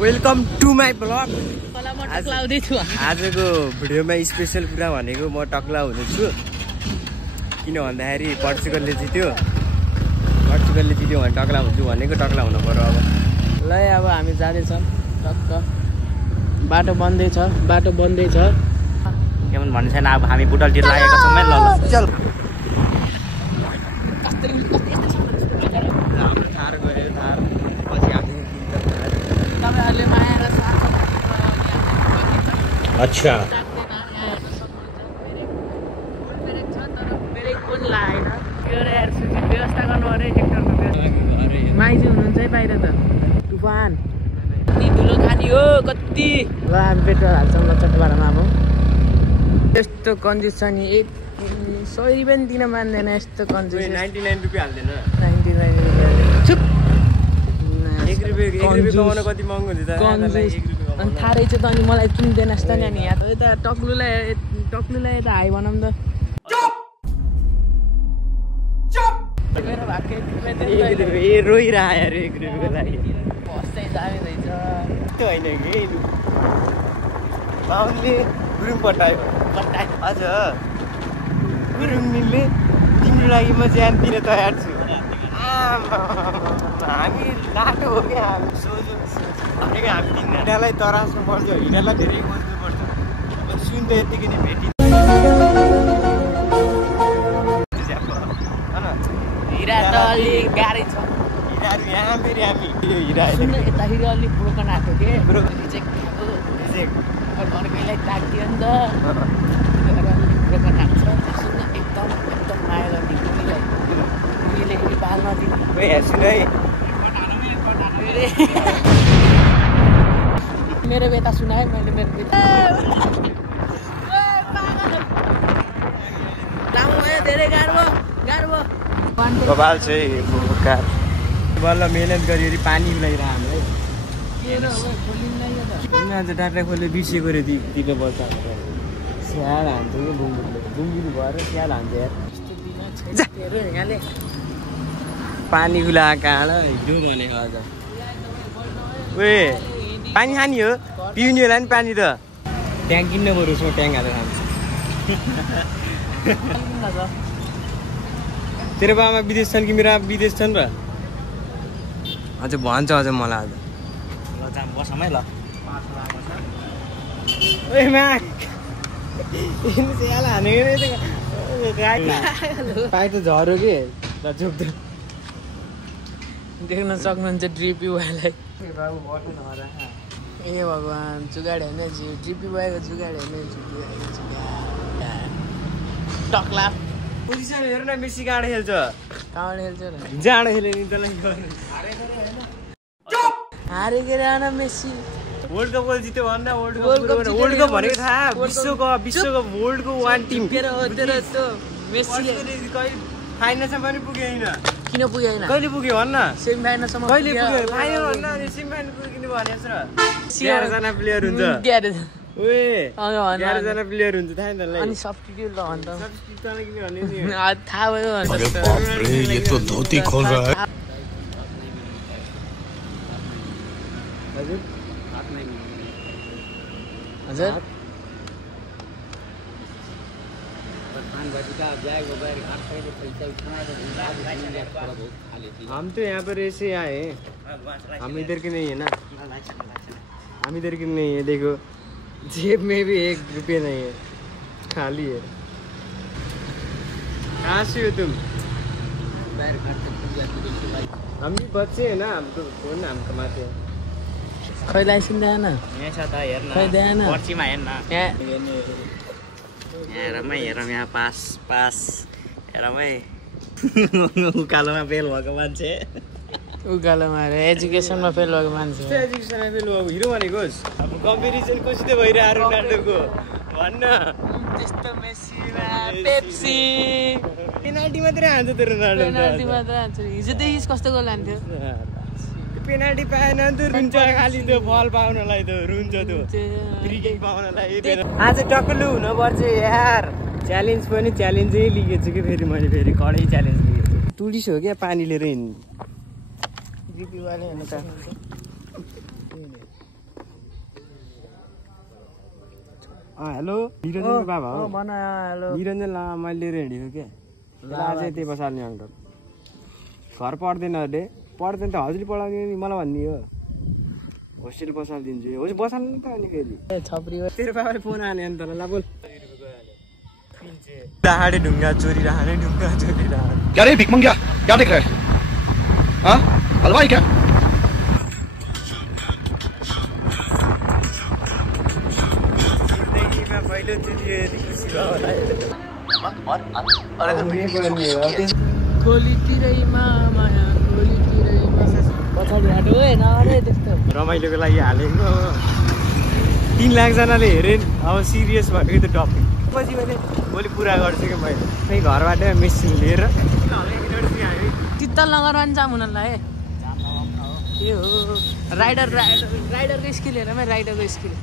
Welcome to my blog. आजको भिडियोमा special कुरा भनेको म टक्ला हुनेछु। किन भन्दाखेरि पोर्चुगलले जित्यो भने टक्ला हुन्छु भनेको टक्ला हुनु पर्यो। अब ल अब हामी जाँदैछौँ टक्क बाटो बन्दैछ के भन्नु छैन। अब हामी बुटलतिर लागेको छौँ है। ल चल थार गयो थार पछि हामी तपाईँहरूले माया र साथ अच्छा व्यवस्था गर्नु अरे ट्र्याक्टरको माइजी हुनुहुन्छ है बाहिर त तुफान कति धुलो खानी हो कति। ल हामी पेट्रोल हाल्छौँ ल चट्टपाडामा। अब यस्तो कन्जुस छ नि 100 रुपियाँ दिन मान्दैन यस्तो कन्जुस। 99 रुपियाँ हाल्दैन 99 रुपियाँ चुप 1 रुपियाँ कमाउन कति महँगो हुन्छ त। अनि थारै चाहिँ त अनि मलाई चुन्दैनस् त नि। अनि यता टक्लुलाई यता हाई बनाऊँ त। रोइरह्यो अरे 1 रुपियाँको लागि बस्दै जाने रहेछ त्यो होइन कि बाहुनले गुरुङ पठायो अझ गुरुङले तिम्रो लागि म ज्यान दिन तयार छु। हामी लाटो हो क्या हामी सोझो भनेको हामी हिँड्नलाई तरास्नु पर्छ हिँड्नलाई धेरै खोज्नुपर्छ। अब सुन त यतिकै नै भेटिन्छ हिरा त अलिक गाह्रै छ। हिराहरू यहाँ फेरि हामी हिरा यताखेरि अलिक ब्रोकन आएको के रिजेक्ट अर्कैलाई ताकियो नि त ब्रोकन आएको छ। सुन्न एकदम माया गर्ने कुनीले बाल नदिने सुन है मेरो बेता सुनाएँ मैले मेरो बेता धेरै गाह्रो भयो बबाल चाहिँ कार बल्ल मेहनत गरी पानी मिलाइरह हामीलाई आज डाटा खोले बिर्सेको रे दिएको बच्च स्याल हान्छ कि बुङ्गुली भएर स्याल हान्छ यार। पानी खुला कहाँ हिँड्नु भनेको अझ ओए पानी खाने हो पिउने होला नि पानी त ट्याङ किन्न पऱ्यो उसमा ट्याङ हालेर खान्छ। तेरो बाबामा विदेश छन् कि मेरो विदेश छन् र अझ भन्छ अझ मलाई आज ल जाम बसमै ल ओए मा स्याल हानेको पाइ त झऱ्यो कि झुक्दो देख्न सक्नुहुन्छ ड्रिपी बोयलाई। ए भगवान् जुगाड होइन ड्रिपी बोयको जुगाड होइन टक्ला पोजिसन हेर न मेसी काँडे खेल्छ कहाँबाट खेल्छ र जाँडो खेल्यो नि त्यसलाई हारेको आन मेसी वर्ल्ड कप जित्यो भन्न वर्ल्ड कप भनेको थाहा विश्वकप वर्ल्ड कप वान टिम मेसीले फाइनलसम्म पनि पुगेन। किन पुगेन कहिले पुग्यो भन्न सेमी फाइनलसम्म कहिले पुग्यो फाइनल भन्न अनि सेमी फाइनल पुग्नु भनेछ र 11 जना प्लेयर हुन्छ ओए 11 जना प्लेयर हुन्छ थाहा नि अनि सब्स्टिट्युट ल भन्छ सब्स्टिट्युट किन भन्ने नि थाहा भयो अरे बाप रे ये तो धोती खोल रहा है। हजुर हम तो यहाँ पर ऐसे आए हम इधर के नहीं है ना हम इधर के नहीं है। देखो जेब में भी 1 रुपया नहीं है खाली है। कहाँ से हो तुम? हम भी बच्चे हैं ना हम तो कौन हम कमाते हैं खै लाइसेन्स देन खै देन पर्चीमा हेर्न हेरमै यहाँ पास हेरमै उकालोमा फेल भएको मान्छे उकालोमा एजुकेसनमा फेल भएको मान्छे एजुकेसनमा फेल भएको हिरो भनेको अब कम्पेरिजन कसित भइरहेको रोनाल्डोको भन्न त्यस्तो मेसीमा पेप्सी पेनाल्टी मात्रै हान्छ त रोनाल्डो पेनाल्टी मात्रै हान्छ हिजोदेखि कस्तो गोल हान्थ्यो पेनाल्टी पाएन नि त रुन्छ खालि त्यो बल पाउनलाई त रुन्छ त्यो फ्री किक पाउनलाई आज टक्कलु हुनुपर्छ यार। च्यालेन्ज पनि च्यालेन्जै लिएको छु कि फेरि मैले फेरि कडै च्यालेन्ज लिएको छु। टुरिस्ट हो क्या पानी लिएर हिँड्नु जिपी वाले हेर्नु त हेलो निरञ्जन बाबा हो भन हेलो निरञ्जन लामा मैले लिएर हिँडेको क्या आज त्यही बसाल्ने अङ्कल घर पढ्दैन अरे पढ्दैन त हजुर पढाउने नि मलाई भन्ने हो होस्टेल बसालिदिन्छु होस् बसाल्नु त अनि फेरि छपरी तेरो बाबाले फोन आने अन्त ल बोल डाँडे ढुङ्गा चोरी रहने ढुङ्गा चोरी रहने क्या रे भिख मंगिया क्या देख रहे हाँ हलवाई क्या जिन्दगीमा पहिलोचोटि यति खुसी भयो होला खोलीतिरैमा माया खोलीतिरैमा पछाडि बाटो है नगरे त्यस्तो रमाइलोको लागि हालेको 3 लाखजनाले हेरे अब सिरियस भनेको त टपिक पछि मैले भोलि पुरा गर्छु कि मैले त्यही घरबाट मेसिन लिएर चित्तल नगर पनि जाम हुनलाई यो राइडरको स्किल हेर म राइडरको स्किल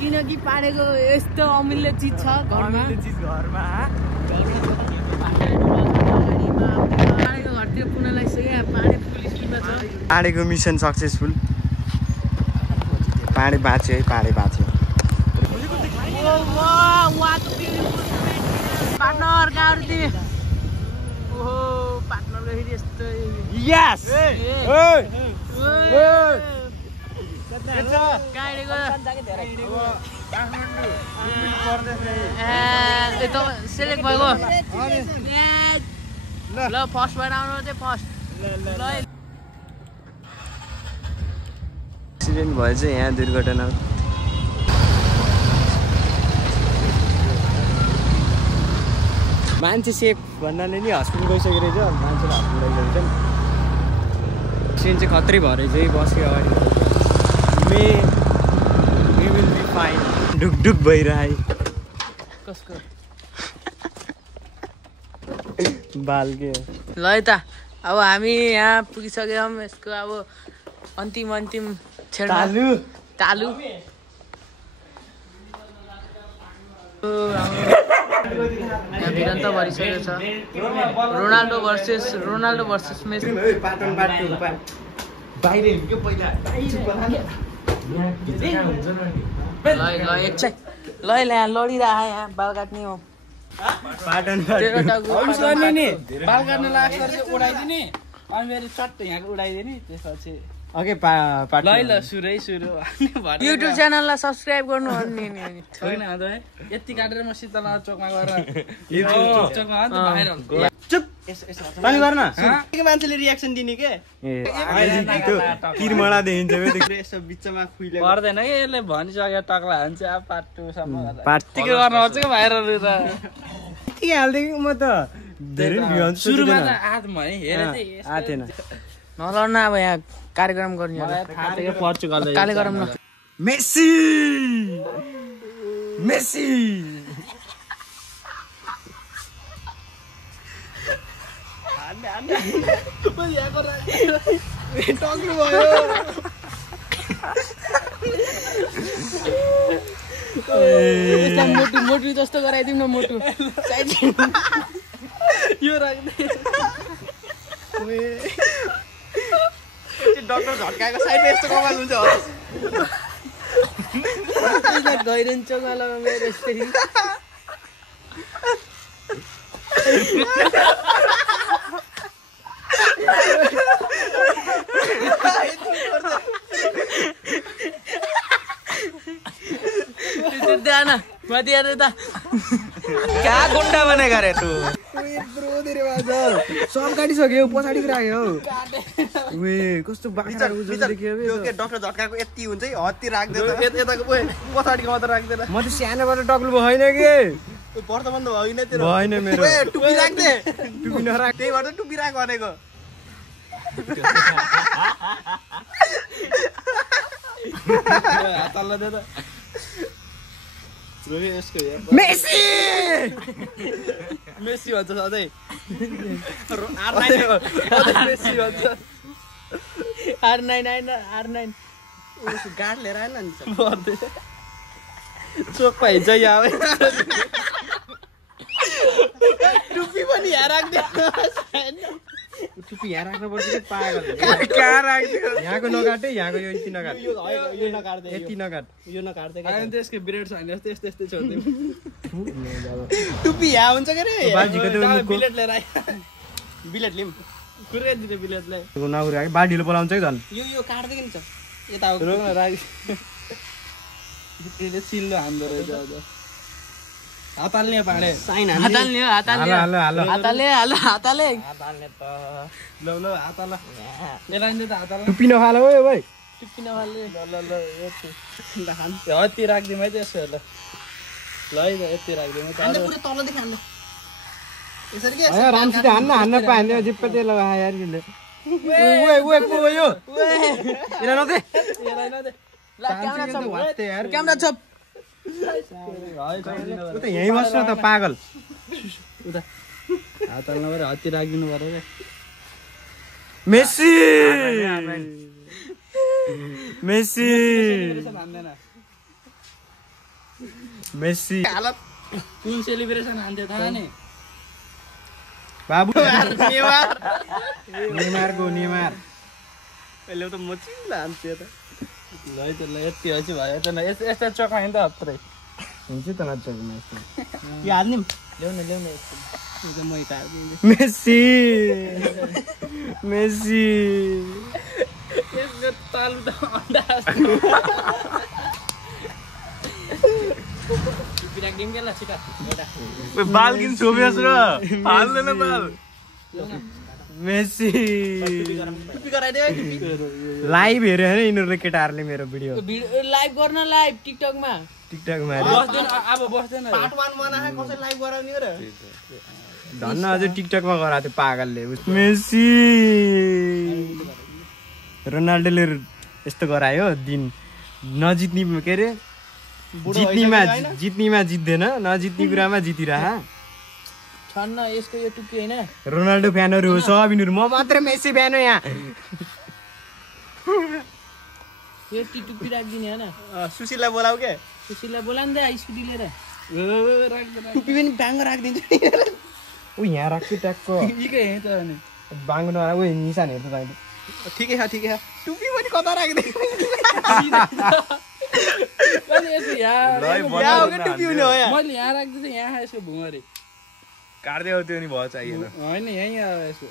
किनकि पाडेको यस्तो अमूल्य चिज छ घरमा पाडेको घरतिर पुनः लगाइसक्यो पाडे पुलिस किमा छ पाडेको मिसन सक्सेसफुल पाडे बाँच्यो है पाडे बाँच्यो पार्टनर गाडी तिमी ओहो पार्टनरको फेरि यस्तो यस सेलेक्ट भएको ल फर्स्टबाट आउनु चाहिँ फर्स्ट एक्सिडेन्ट भएछ यहाँ दुर्घटना मान्छे सेफ भन्नाले नि हस्पिटल गइसकेको रहेछ मान्छेले हस्पिटल गइसकेको एक्सिडेन्ट चाहिँ खत्रै भयो रहेछ है बसको अगाडि वी विल बी फाइन ढुकढुक भइरहे कसको बाल के ल है त अब हामी यहाँ पुगिसक्यौँ यसको अब अन्तिम छेडमा तालु यहाँ भिडन्त भरिसकेको छ रोनाल्डो भर्सेस मेसी ल एकछिन ल यहाँ लडिरह यहाँ बाल काट्ने हो बाल काट्न लाग्छ उडाइदिने अनि फेरि चट्ट यहाँको उडाइदिने त्यसपछि ओके ल सुरु युट्युब च्यानललाई सब्सक्राइब गर्नु छैन यति काटेर म शीतलनगर चोकमा गएर चुप पानी गर्न मान्छेले रियाक्सन दिने के किरमडा देखिन्छ यसो बिचमा खुइले पर्दैन कि यसले भनिसक्यो टक्ला हान्छ अब पाटुसम्म के गर्नुपर्छ कि भाइरल त के हाल्दिएको म त धेरै भ्यू सुरुमा त आत्म है हेरे आथेन नलड्न अब यहाँ कार्यक्रम गर्ने थाहा थियो पोर्चुगल कार्यक्रम न मेसी टक्नु भयो मोटु जस्तो गराइदिउँ न मोटु यो राख्दै डाक्टर झट्काएको साइडमा यस्तो कमाल हुन्छ गइरहन्छ चोकमा मेरो यस्तरी क्या गुन्डा बनेगा रे तू सब काटिसक्यो पछाडि राख्यो कस्तो डाक्टर झट्काएको यति हुन्छ है हत्ती राख्दैन यताको पछाडिको मात्र राख्दैन म त सानोबाट टक्लु भएन कि वर्तमान त भएन त्यो भएन मेरो टुपी राख्दे टुपी नराख त्यही भएर टुपी राख भनेको तल्ल दे त मेसी मेसी भन्छ सधैँ मेसी भन्छ R9 गाड लिएर आएन नि चोक पाइन्छ यहाँ टुपी पनि यहाँ राख्दै टुप्पी यहाँ राख्नुपर्छ कि पागल कहाँ राख्दियो यहाँको नकाटे यहाँको यो यति नकाट यो नकाट्दै यति नकाट यो नकाट्दै आयो त्यसको ब्रेड छ भने यस्तै यस्तै छोड्दिउँ टुप्पी यहाँ हुन्छ के रे बाजीको त्यो मुखको बिलेट लिएर आयो बिलेट लिम कुरै दिने बिलेटलाई नौरा कि बाढीले बोलाउँछ कि झन् यो काट्दै किन छ यता रोग न राख यसले चिल्लो हान्दो रहेछ आज हात हाल्ने पाडे साइन हाताले हो हाताले हालो हालो हाताले हालो हाताले हाल्ने त ल ल हात हाल यसलाई नि त हात हाल टुप्पी नखालो हो भाइ टुप्पी नहाल्ने ल यति राखिदिउँ है त्यसो ल ल है यति राखिदिउँ हान्ने पुरै तलदेखि हान्ने यसरी के रामसित हान्न पाएन जिप्पे त्यो लगा यार यसले ओए पो यो एला नदे यसलाई न दे ल क्यामेरा छ वास्ते यार क्यामेरा छ उ त यही बस्छ त पागल उता हात हाल्नु पऱ्यो हत्ती राखिदिनु पऱ्यो रे मेसी मेसी हान्दैन मेसी हालत कुन सेलिब्रेसन हान्थ्यो थाहा नि बाबु नेवार नेमारको नेमार अहिले त म चिल्ला हान्छु त ल है त ल यति अझै भयो त यस्तो चकायो नि त हत्रै हुन्छ त नचक्नु यस्तो यो हाल्ने ल्याउन यो त मै काट्दिन्छु मेसी मेसी यसको तालु त अन्डा राखिदिउँ के ल छिटा बाल किन छोपियास र हाल्दैन बाल मेसी टुप्पी गराइदियो टुप्पी लाइभ हेऱ्यो होइन यिनीहरूले केटाहरूले मेरो भिडियो लाइभ गर्न लाइभ टिकटकमा टिकटकमा बस्दैन अब बस्दैन पार्ट 1 बनाए कसरी लाइभ गराउने हो र धन्न अझै टिकटकमा गराएको थियो पागलले मेसी रोनाल्डोले यस्तो गरायो दिन नजित्ने के अरे जित्नेमा जित्दैन नजित्ने कुरामा जितिरह छन्न यसको यो टुप्पी होइन रोनाल्डो फ्यानहरू हो सब यिनीहरू म मात्रै मेसी फ्यान हो यहाँ यो टुप्पी राखिदिने होइन सुशीललाई बोलाऊ के सुशीललाई बोला नि त स्कुटी लिएर टुप्पी पनि बाङ्गो राखिदिन्छु ऊ यहाँ राख्छु ट्याकको यिकै हे त अनि बाङ्गो नरा ऊ निशान हेर्छ तैँले ठिकै छ टुप्पी पनि कता राखिदिनु यसो यहाँ यहाँ हो के टुप्पी हुने हो यहाँ मैले यहाँ राख्दै यहाँ यसको भुँगरी काट्दै हो त्यो नि भयो चाहिएन होइन यहीँ अब यसो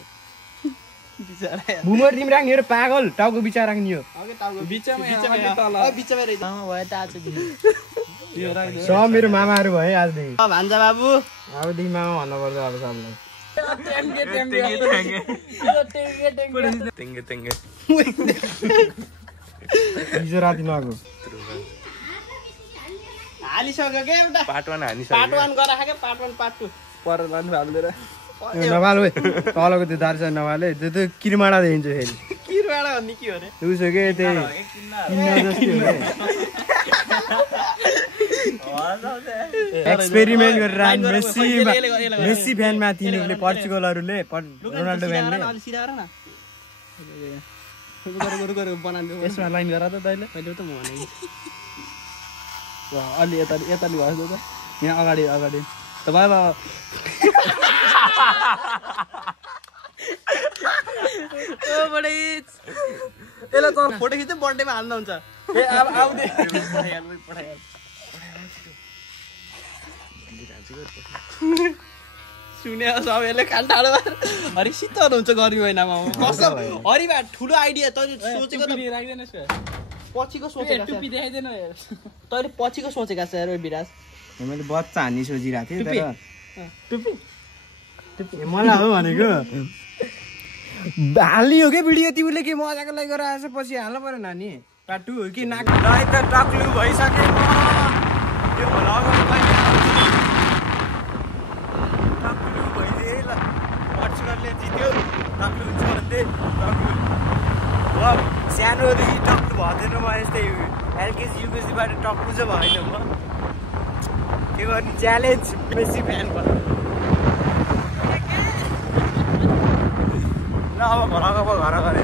भुमर तिमी राख्ने हो पागल टाउको बिचार राख्ने हो बिचमा बिचमै रहेछ मामा भयो त आजदेखि यो राख्दै सब मेरो मामाहरू भयो आजदेखि भान्जा बाबु अबदेखि मामा भन्नुपर्छ अब सबलाई हिजो राति नगएको हालिसक्यो क्या एउटा पार्ट 1 पार्ट 1 गराख के पार्ट 1 पार्ट 2 पर लानु हाल्दैन नवाल तलको त्यो दार्जिलिङ नवाले त्यो किरमाडा देखिन्छ फेरि किरबाट भन्ने के हो रे उसो के त्यही एक्सपेरिमेन्ट गरेर मेसी फ्यानमा तिनीहरूले पोर्चुगलहरूले रोनाल्डो फ्यानले यसमा लाइन गरा त तैँले अहिले त म भने अलि यता भयो त यहाँ अगाडि त बाबा यसलाई त फोटो खिच्दै बर्थडेमा हाल्दा हुन्छ ए अब आउँदै सुने सबैले खान टाढो हरि शीतल हुन्छ गर्मी महिनामा कसम हरि बा ठुलो आइडिया तैँले सोचेको त राख्दैन पछिको सोचेको टुप्पी देखाइदिनु तैँले पछिको सोचेका छ यार विराज मैले बच्चा हान्ने सोचिरहेको थिएँ तर टुप्पी मलाई हो भनेको हाल्ने हो क्या भिडियो तिमीले के मजाको लागि गरेर आएछ पछि हाल्नु पर्यो नानी पार्ट 2 हो कि नाक त टक्लु भइसक्यो यो भ्लगहरू टक्लु भइदिए ल पोर्चुगलले जित्यो टक्लु हुन्छ भन्दै टक्लु सानोदेखि टक्लु भएन म यस्तै एलकेजी युकेजीबाट टक्लु चाहिँ भएन म के गर्ने च्यालेन्ज मेसी फ्यान भयो ल अब घर गएर